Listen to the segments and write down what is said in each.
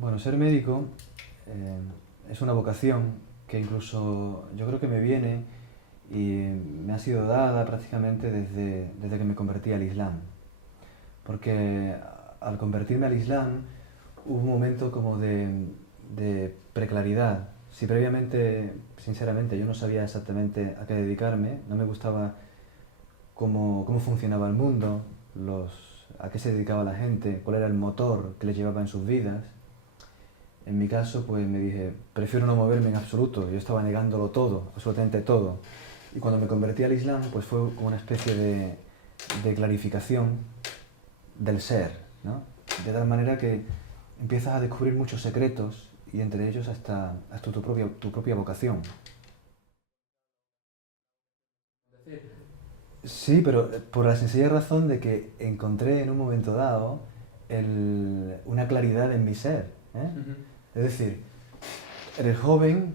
Bueno, ser médico es una vocación que incluso yo creo que me viene y me ha sido dada prácticamente desde que me convertí al Islam. Porque al convertirme al Islam hubo un momento como de preclaridad. Si previamente, sinceramente, yo no sabía exactamente a qué dedicarme, no me gustaba cómo funcionaba el mundo, a qué se dedicaba la gente, cuál era el motor que les llevaba en sus vidas. En mi caso, pues me dije, prefiero no moverme en absoluto. Yo estaba negándolo todo, absolutamente todo. Y cuando me convertí al Islam, pues fue como una especie de clarificación del ser, ¿no? De tal manera que empiezas a descubrir muchos secretos y entre ellos hasta tu propia vocación. Sí, pero por la sencilla razón de que encontré en un momento dado una claridad en mi ser. ¿Eh? Ujú. Es decir, eres joven,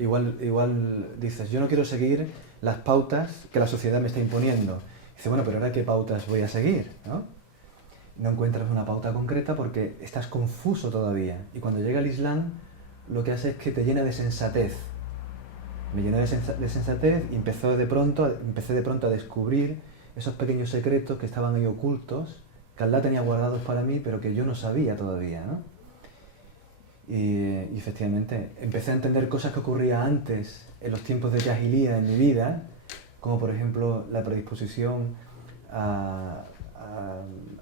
igual dices, yo no quiero seguir las pautas que la sociedad me está imponiendo. Dice, bueno, pero ahora qué pautas voy a seguir, ¿no? No encuentras una pauta concreta porque estás confuso todavía. Y cuando llega el Islam, lo que hace es que te llena de sensatez. Me llené de sensatez y empecé de pronto a descubrir esos pequeños secretos que estaban ahí ocultos, que Allah tenía guardados para mí, pero que yo no sabía todavía, ¿no? Y efectivamente, empecé a entender cosas que ocurrían antes, en los tiempos de Jahiliya en mi vida, como por ejemplo la predisposición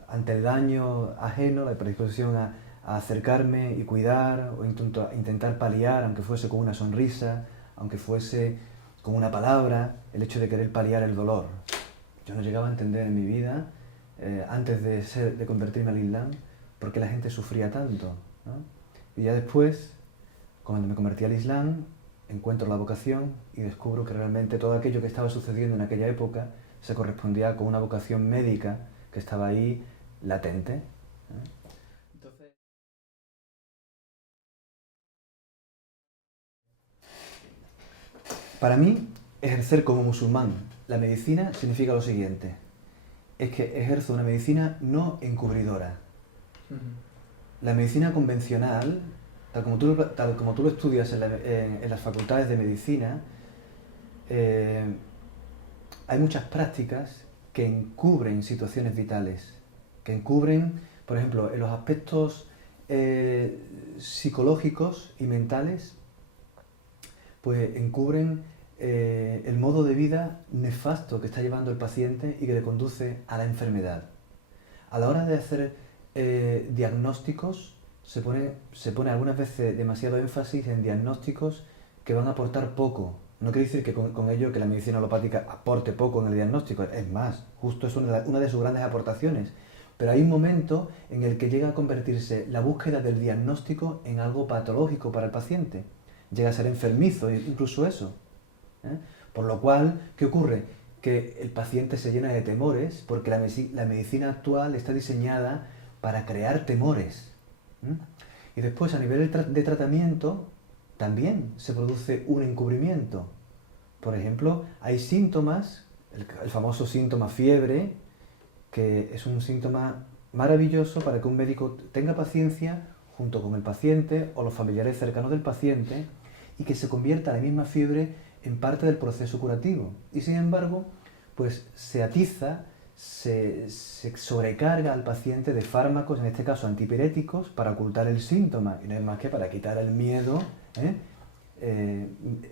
ante el daño ajeno, la predisposición a acercarme y cuidar, o intentar paliar, aunque fuese con una sonrisa, aunque fuese con una palabra, el hecho de querer paliar el dolor. Yo no llegaba a entender en mi vida, antes de convertirme al Islam, por qué la gente sufría tanto, ¿no? Y ya después, cuando me convertí al Islam, encuentro la vocación y descubro que realmente todo aquello que estaba sucediendo en aquella época se correspondía con una vocación médica que estaba ahí latente. Entonces, Para mí, ejercer como musulmán la medicina significa lo siguiente. Es que ejerzo una medicina no encubridora. ujú. La medicina convencional, tal como tú lo estudias en las facultades de medicina, eh, hay muchas prácticas que encubren situaciones vitales, que encubren, por ejemplo, en los aspectos psicológicos y mentales, pues encubren el modo de vida nefasto que está llevando el paciente y que le conduce a la enfermedad. A la hora de hacer diagnósticos, se pone algunas veces demasiado énfasis en diagnósticos que van a aportar poco. No quiere decir que con ello que la medicina alopática aporte poco en el diagnóstico. Es más, justo es una de sus grandes aportaciones. Pero hay un momento en el que llega a convertirse la búsqueda del diagnóstico en algo patológico para el paciente. Llega a ser enfermizo, incluso eso. ¿Eh? Por lo cual, ¿qué ocurre? Que el paciente se llena de temores porque la medicina actual está diseñada para crear temores. ¿Mm? Y después, a nivel de tratamiento, también se produce un encubrimiento. Por ejemplo, hay síntomas, el famoso síntoma fiebre, que es un síntoma maravilloso para que un médico tenga paciencia junto con el paciente o los familiares cercanos del paciente y que se convierta la misma fiebre en parte del proceso curativo. Y sin embargo, pues se atiza, se sobrecarga al paciente de fármacos, en este caso antipiréticos, para ocultar el síntoma, y no es más que para quitar el miedo, ¿eh?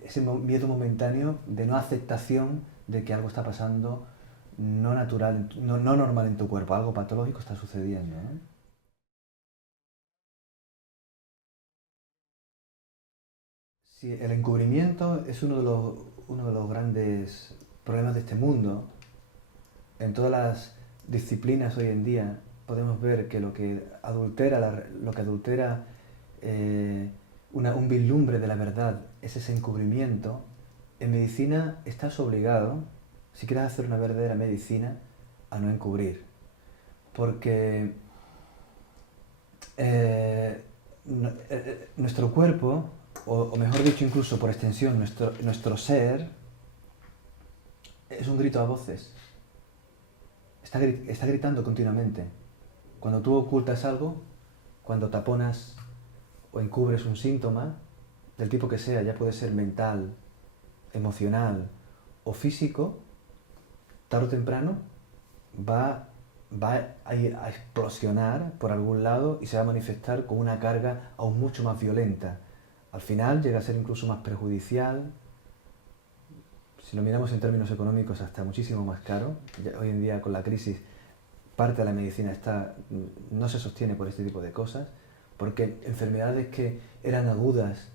Ese miedo momentáneo de no aceptación de que algo está pasando no natural, no normal en tu cuerpo, algo patológico está sucediendo, ¿no? Sí, el encubrimiento es uno de los grandes problemas de este mundo. En todas las disciplinas hoy en día podemos ver que lo que adultera un vislumbre de la verdad es ese encubrimiento. En medicina estás obligado, si quieres hacer una verdadera medicina, a no encubrir. Porque eh, nuestro cuerpo, o mejor dicho incluso por extensión, nuestro ser, es un grito a voces. Está gritando continuamente. Cuando tú ocultas algo, cuando taponas o encubres un síntoma, del tipo que sea, ya puede ser mental, emocional o físico, tarde o temprano va a explosionar por algún lado y se va a manifestar con una carga aún mucho más violenta. Al final llega a ser incluso más perjudicial. Si lo miramos en términos económicos, hasta muchísimo más caro. Hoy en día, con la crisis, parte de la medicina no se sostiene por este tipo de cosas, porque enfermedades que eran agudas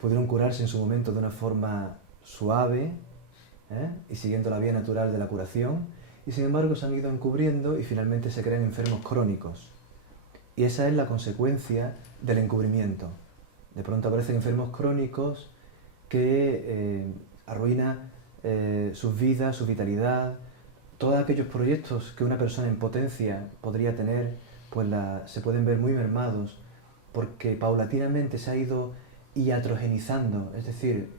pudieron curarse en su momento de una forma suave y siguiendo la vía natural de la curación, y sin embargo se han ido encubriendo y finalmente se crean enfermos crónicos. Y esa es la consecuencia del encubrimiento. De pronto aparecen enfermos crónicos que arruinan sus vidas, su vitalidad. Todos aquellos proyectos que una persona en potencia podría tener, pues se pueden ver muy mermados, porque paulatinamente se ha ido iatrogenizando, es decir,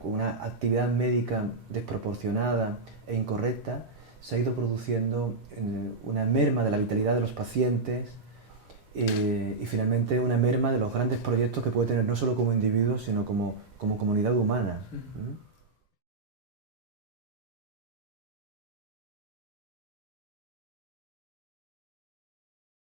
con una actividad médica desproporcionada e incorrecta, se ha ido produciendo una merma de la vitalidad de los pacientes y finalmente una merma de los grandes proyectos que puede tener no solo como individuo, sino como comunidad humana. Ujú.